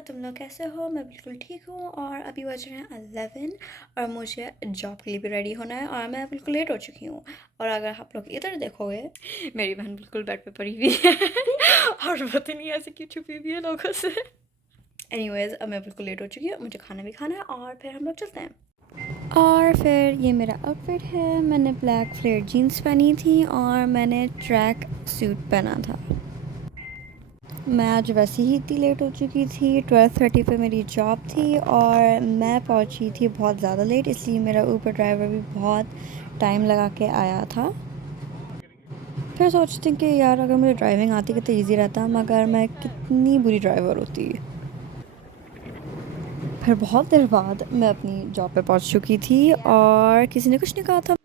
तुम लोग कैसे हो? मैं बिल्कुल ठीक हूँ और अभी बज रहे हैं 11 और मुझे जॉब के लिए भी रेडी होना है और मैं बिल्कुल लेट हो चुकी हूँ। और अगर आप लोग इधर देखोगे, मेरी बहन बिल्कुल बेड पे पड़ी हुई है और पता नहीं ऐसे क्यों छुपी हुई है लोगों से। एनीवेज, अब मैं बिल्कुल लेट हो चुकी हूँ, मुझे खाना भी खाना है और फिर हम लोग चलते हैं। और फिर ये मेरा आउटफिट है। मैंने ब्लैक फ्लेयर जीन्स पहनी थी और मैंने ट्रैक सूट पहना था। मैं आज वैसे ही इतनी लेट हो चुकी थी। 12:30 पे मेरी जॉब थी और मैं पहुंची थी बहुत ज़्यादा लेट, इसलिए मेरा ऊबर ड्राइवर भी बहुत टाइम लगा के आया था। फिर सोचती हूँ कि यार अगर मुझे ड्राइविंग आती कितना ईजी रहता, मगर मैं कितनी बुरी ड्राइवर होती। फिर बहुत देर बाद मैं अपनी जॉब पे पहुंच चुकी थी और किसी ने कुछ नहीं कहा था।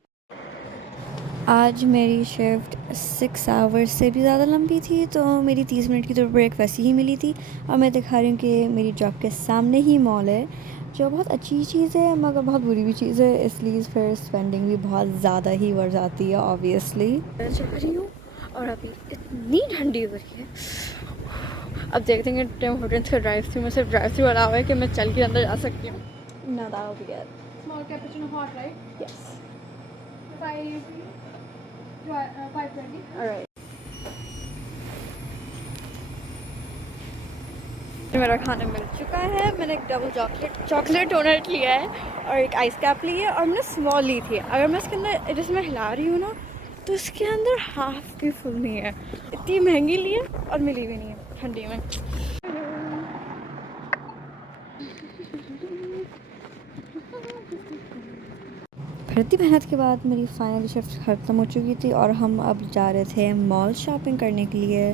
आज मेरी शिफ्ट 6 आवर्स से भी ज़्यादा लंबी थी, तो मेरी 30 मिनट की तो ब्रेक वैसे ही मिली थी। और मैं दिखा रही हूँ कि मेरी जॉब के सामने ही मॉल है, जो बहुत अच्छी चीज़ है मगर बहुत बुरी भी चीज़ है, इसलिए फिर स्पेंडिंग भी बहुत ज़्यादा ही बढ़ जाती है ऑब्वियसली। मैं चल रही हूँ और अभी इतनी ठंडी हो रही है। अब देखते हैं कि टिम होटल्स का ड्राइव थ्रू में सिर्फ ड्राइव थ्रू अलावा है कि मैं चल के अंदर जा सकती हूँ। ना that will be it. Small cappuccino hot, right? Yes. 520. Alright. मेरा खाना मिल चुका है। मैंने एक डबल चॉकलेट डोनट लिया है और एक आइस कैप ली है और मैंने स्मॉल ली थी। अगर मैं इसके अंदर जैसे मैं हिला रही हूँ ना, तो इसके अंदर हाफ भी फुल नहीं है। इतनी महंगी ली है और मिली भी नहीं है ठंडी में। फिर इतनी मेहनत के बाद मेरी फाइनल शिफ्ट ख़त्म हो चुकी थी और हम अब जा रहे थे मॉल शॉपिंग करने के लिए।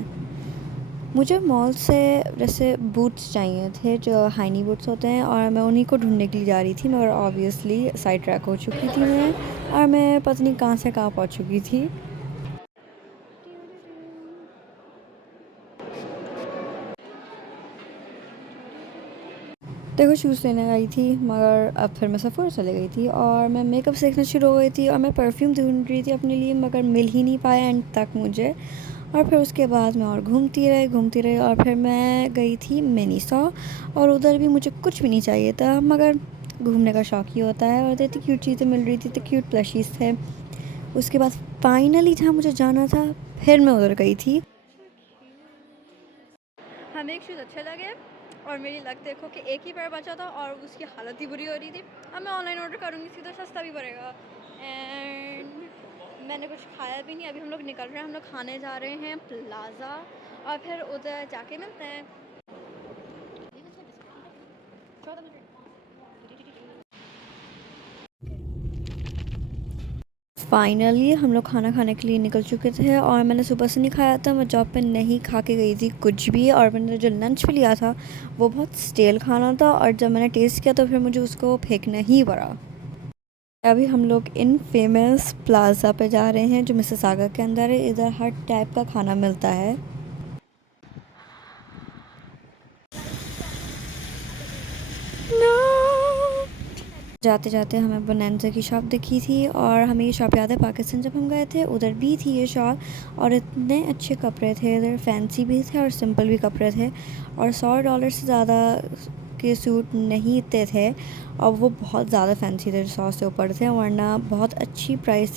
मुझे मॉल से जैसे बूट्स चाहिए थे, जो हाइनी बूट्स होते हैं, और मैं उन्हीं को ढूंढने के लिए जा रही थी, मगर ऑब्वियसली साइड ट्रैक हो चुकी थी मैं, और मैं पता नहीं कहाँ से कहाँ पहुँच चुकी थी। देखो शूज़ लेने आई थी, मगर अब फिर मैं सफ़र चले गई थी और मैं मेकअप सीखना शुरू हो गई थी और मैं परफ्यूम ढूंढ रही थी अपने लिए, मगर मिल ही नहीं पाया एंड तक मुझे। और फिर उसके बाद मैं और घूमती रही और फिर मैं गई थी मिनीसो और उधर भी मुझे कुछ भी नहीं चाहिए था, मगर घूमने का शौक़ ही होता है और इतनी क्यूट चीज़ें मिल रही थी, तो क्यूट प्लशीज़ थे। उसके बाद फाइनली जहाँ मुझे जाना था, फिर मैं उधर गई थी। हमें एक शूज़ अच्छे लगे और मेरी लक देखो कि एक ही पैर बचा था और उसकी हालत ही बुरी हो रही थी। अब मैं ऑनलाइन ऑर्डर करूँगी, सीधा सस्ता भी पड़ेगा। एंड मैंने कुछ खाया भी नहीं। अभी हम लोग निकल रहे हैं, हम लोग खाने जा रहे हैं प्लाज़ा और फिर उधर जाके मिलते हैं। फाइनली हम लोग खाना खाने के लिए निकल चुके थे और मैंने सुबह से नहीं खाया था, मैं जॉब पे नहीं खा के गई थी कुछ भी, और मैंने जो लंच भी लिया था वो बहुत स्टेल खाना था और जब मैंने टेस्ट किया तो फिर मुझे उसको फेंकना ही पड़ा। अभी हम लोग इन फेमस प्लाज़ा पे जा रहे हैं जो मिसिसागा के अंदर है। इधर हर टाइप का खाना मिलता है। जाते जाते हमें बोनांजा की शॉप दिखी थी और हमें ये शॉप याद है, पाकिस्तान जब हम गए थे उधर भी थी ये शॉप और इतने अच्छे कपड़े थे इधर, फैंसी भी थे और सिंपल भी कपड़े थे और $100 से ज़्यादा के सूट नहीं इतने थे और वो बहुत ज़्यादा फैंसी थे, 100 से ऊपर थे, वरना बहुत अच्छी प्राइस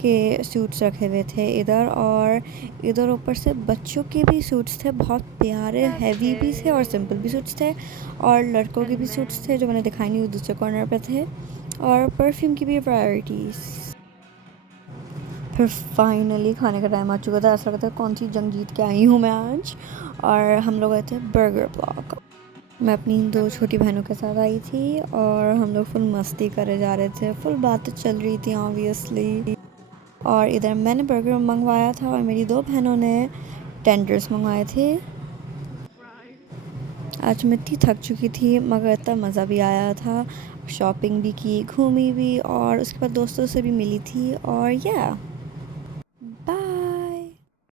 के सूट्स रखे हुए थे इधर। और इधर ऊपर से बच्चों के भी सूट्स थे, बहुत प्यारे, हैवी भी थे और सिंपल भी सूट्स थे, और लड़कों के भी सूट्स थे जो मैंने दिखाई नहीं, दूसरे कॉर्नर पे थे, और परफ्यूम की भी वैरायटीज़। फिर फाइनली खाने का टाइम आ चुका था, ऐसा लगता है कौन सी जंग जीत के आई हूँ मैं आज। और हम लोग गए थे बर्गर ब्लॉक। मैं अपनी 2 छोटी बहनों के साथ आई थी और हम लोग फुल मस्ती करे जा रहे थे, फुल बातें चल रही थी ऑब्वियसली। और इधर मैंने बर्गर मंगवाया था और मेरी 2 बहनों ने टेंडर्स मंगवाए थे। आज मैं इतनी थक चुकी थी मगर इतना मज़ा भी आया था, शॉपिंग भी की, घूमी भी और उसके बाद दोस्तों से भी मिली थी और या